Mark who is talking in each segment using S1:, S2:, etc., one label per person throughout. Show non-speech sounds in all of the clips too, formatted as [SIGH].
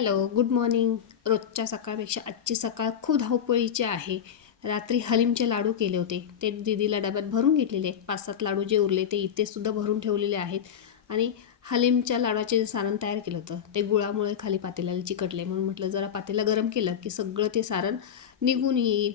S1: Hello good morning. रोजच्या सकाळपेक्षा आजची सकाळ खूप धावपळीची आहे. रात्री हलीमचे लाडू केले होते. ते दिदीला डब्यात भरून घेतलेले. पाच सात लाडू जे उरले ते इथे सुद्धा भरून ठेवलेले आहेत. आणि हलीमच्या लाडूचे जे सारण तयार केलं होतं ते गुळामुळे खाली पातेल्याला चिकटले. म्हणून म्हटलं जरा पातेला गरम केलं की सगळं ते सारण निघून येईल.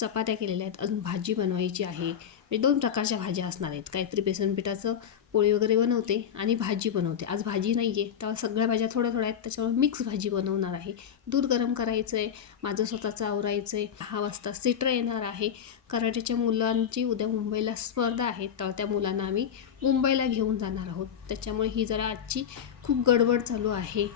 S1: चपात्या केलेल्या आहेत. अजून भाजी बनवायची आहे. म्हणजे दोन प्रकारच्या भाज्या असणार आहेत. काहीतरी बेसन पिठाचं पोळी वगैरे बनवते आणि भाजी बनवते. आज भाजी नाही आहे तेव्हा सगळ्या भाज्या थोड्या थोड्या आहेत त्याच्यामुळे मिक्स भाजी बनवणार आहे. दूध गरम करायचं आहे माझं स्वतःचं आवरायचं आहे दहा वाजता सिटर येणार आहे. कराटेच्या मुलांची उद्या मुंबईला स्पर्धा आहे तर त्या मुलांना आम्ही मुंबईला घेऊन जाणार आहोत. त्याच्यामुळे ही जरा आजची खूप गडबड चालू आहे.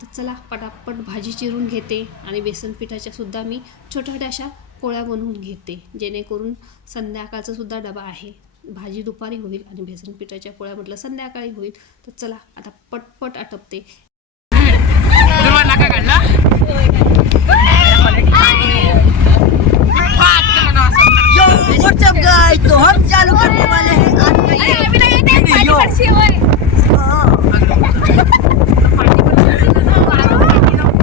S1: तर चला पटापट भाजी चिरून घेते आणि बेसन सुद्धा मी छोट्या छोट्या अशा पोळ्या बनवून घेते जेणेकरून संध्याकाळचा सुद्धा डबा आहे. भाजी दुपारी होईल आणि बेसन पिठाच्या पोळ्या म्हटलं संध्याकाळी होईल. तर चला आता पटपट आटपते.
S2: यो व्हाट्सअप गाइस तो हम चालू करने वाले हैं. आज का ये वीडियो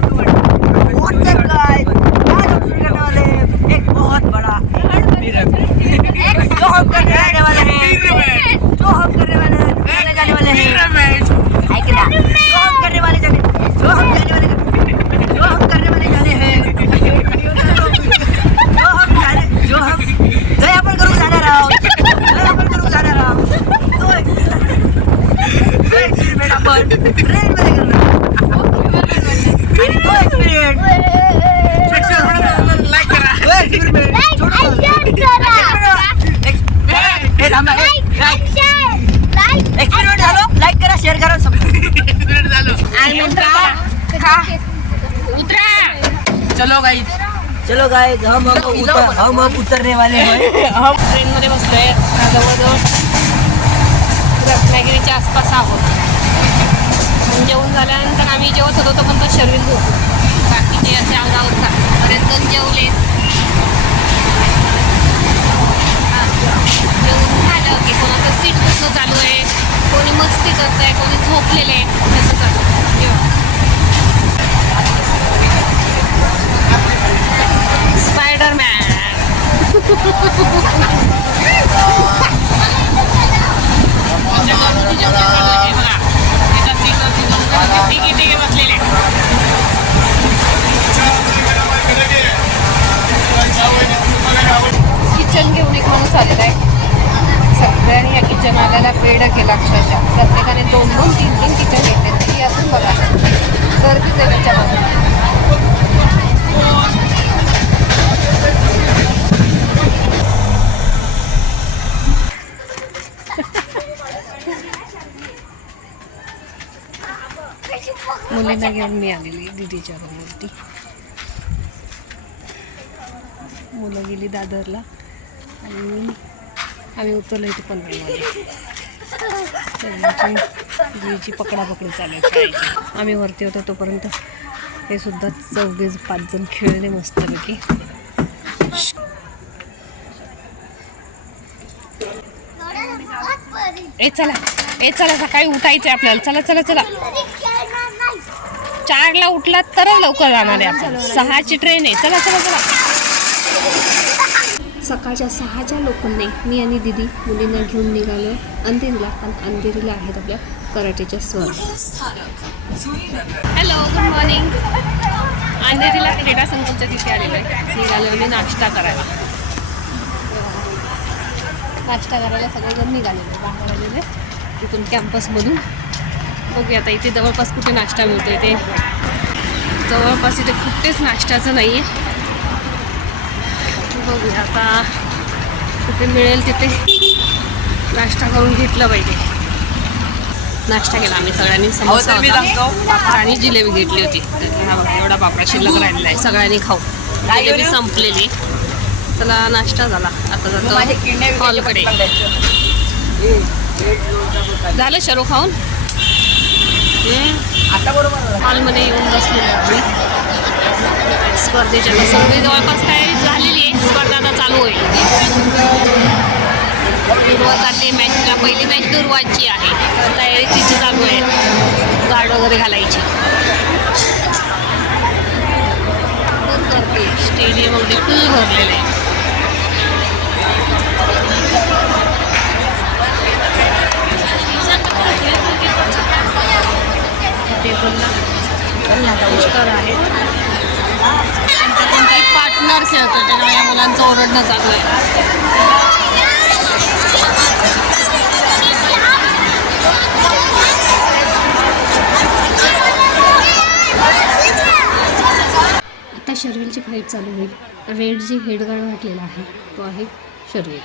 S2: व्हाट्सअप गाइस आज हम शुरू करने वाले हैं एक बहुत बड़ा जो हम करने वाले हैं जो हम करने वाले हैं करने जाने वाले हैं है कि ना जो हम करने वाले जाने जो हम जाने वाले जो हम करने वाले जाने हैं जो हम जाने जो हम जो आपण करू जाणार आहोत जो आपण करू जाणार आहोत तो एक- तो experiment आपण ट्रेनमध्ये करणार आहोत. आणि तो experiment- तो experiment छोटा Ex- हे थांबा, हे, right. Experiment झालो लाईक करा शेअर करा
S3: चलो गाई
S2: चलो गाइस हम हम उतर हम उतरने वाले हैं। [LAUGHS]
S3: हम ट्रेनमध्ये बसलोय. जवळजवळ रत्नागिरीच्या आसपास आहोत. जेवण झाल्यानंतर आम्ही जेवत होतो तो पण तो शर्विल झोपू बाकीचे असे अंगावर का बरेच जण जेवले जेवण झालं की कोणाचं सीट कसं चालू आहे कोणी मस्ती करत आहे कोणी झोपलेले आहे असं चालू. किचन घेऊन एक माणूस आलेला आहे. सगळ्यांनी या किचन आल्याला पेड केला अक्षरशः. प्रत्येकाने दोन दोन तीन तीन किचन घेतले ती असून बघा. गर्दीच आहे त्याच्यामध्ये. मुलींना घेऊन मी आलेली दिदीच्या रूमवरती मुलं गेली दादरला आणि आम्ही उतरलो इथे पण जीची पकडापकडी चालायची आम्ही वरती होतो तोपर्यंत. हे सुद्धा चौघे पाच जण खेळले मस्तपैकी. ए चला. ए चला सकाळी उठायचं आहे आपल्याला. चला चला चला. चारला उठला तर लवकर जाणार आहे आपण. सहाची ट्रेन आहे. चला चला चला.
S1: सकाळच्या सहाच्या लोकांनी मी आणि दिदी मुलींना घेऊन निघालो अंधेरीला कारण अंधेरीला आहेत आपल्या कराटेच्या स्पर्धा
S3: हॅलो गुड मॉर्निंग अंधेरीला क्रीडा संकुलच्या तिथे आलेलो आहे. निघालो आम्ही नाश्ता करायला. नाश्ता करायला सगळेजण निघालेले. बाहेर आलेले. तिथून कॅम्पसमधून बघूया आता इथे जवळपास कुठे नाश्ता मिळतो ते. जवळपास इथे कुठेच नाश्त्याचं नाही आहे बघूया आता कुठे मिळेल तिथे. नाश्ता करून घेतलं पाहिजे. नाश्ता केला आम्ही सगळ्यांनी समोसा. पापड आणि जिलेबी घेतली होती. एवढा पापडा शिल्लक राहिलेला आहे. सगळ्यांनी खाऊ. जिलेबी संपलेली. चला नाश्ता झाला. आता जातो हॉलकडे. झालं शरू खाऊन? हॉलमध्ये येऊन बसलेलो स्पर्धेच्या सगळी म्हणजे जवळपास तयारी झालेली आहे. स्पर्धा आता चालू होईल. दुर्वासाठी मॅचला पहिली मॅच दुर्वाची आहे. तयारी तिची चालू आहे गार्ड वगैरे घालायची. करते स्टेडियम वगैरे फुल भरलेलं आहे. मिस्टर आहेत त्यांचा पार्टनर खेळतो त्यामुळे या मुलांचं ओरडणं चालू आहे.
S1: आता शर्विलची फाईट चालू होईल. रेड जे हेडगार्ड घातलेला आहे तो आहे शर्विल.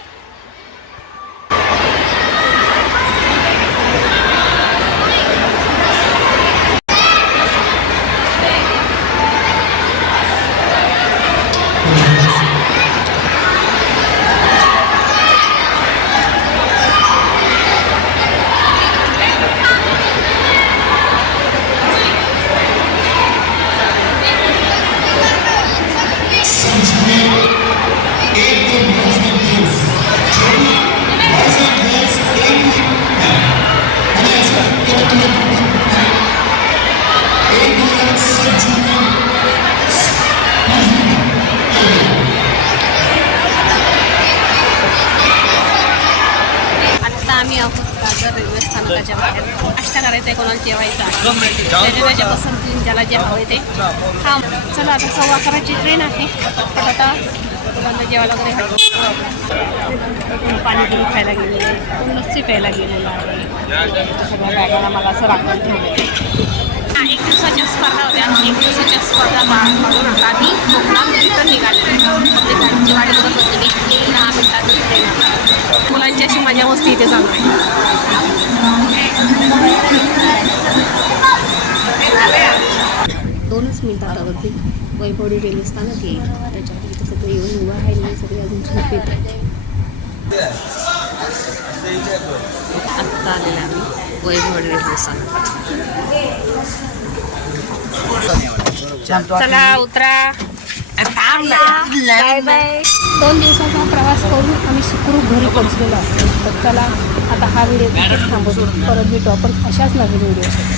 S3: करायचा आहे कोणाला जेवायचं आहे. त्याचे त्याचे पसंती ज्याला जे हवे ते हा चला आता सव्वा अकराची ट्रेन आहे. पटपट आता मुलांना जेवायला वगैरे पाणीपुरी खायला गेलेलं आहे. कोण लस्सी प्यायला गेलेलं आहे. सगळ्या बॅगाला मला असं राखून ठेवलं एक दिवसाच्या स्पर्धा होत्या. एक दिवसाच्या स्पर्धा पार पाडून आता आम्ही कोकणात रिटर्न निघाले गाडीची वाट बघत होती. मी दहा आता मुलांची अशी मजा मस्ती इथे चालू आहे.
S1: दोनच मिनिटात वैभवडी रेल्वे स्थानक येईल. त्याच्यावर इथे सगळे येऊन उभा राहिले सगळे अजून झोप येत
S3: आत्ता आलेला आम्ही वैभवडी रेल्वे स्थानक. चला उतरा.
S2: बाय बाय
S1: दोन दिवसाचा प्रवास करून आम्ही सुखरूप घरी पोहोचलेलो आहोत. तर चला आता हा व्हिडिओ थांबवतो. परत भेटू आपण अशाच नवीन व्हिडिओसाठी